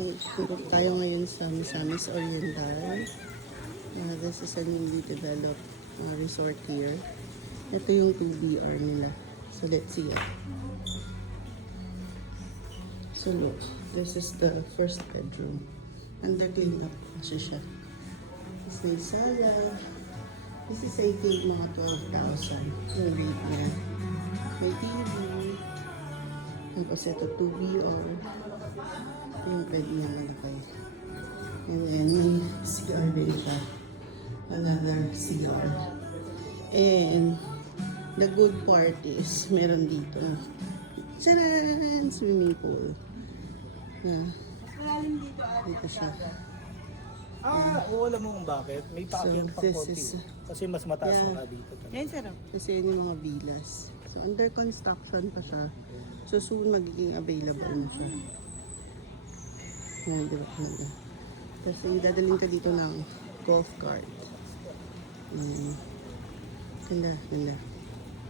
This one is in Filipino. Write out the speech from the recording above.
Punta tayo ngayon sa Misamis Oriental. This is a newly developed resort here. Ito yung 2BR nila. So let's see it. So look, this is the first bedroom. Under clean up kasi siya. Tapos may sala. This is I think mga 12,000 yung rate niya. May TV. Tapos ito 2BR. Yung pwede niya malakay. And then may CR din siya. Another CR. And the good part is meron dito. Tcharan! Swimming pool. Dito siya. Alam mo kung bakit? May paakyat So, pa this konti. is- Kasi mas mataas na nga dito. Yan, sarap. Kasi yun yung mga villas. So under construction pa siya. So soon magiging available na siya. Yan, diba? Kasi dadalhin ka dito ng golf cart. Ganda, ganda.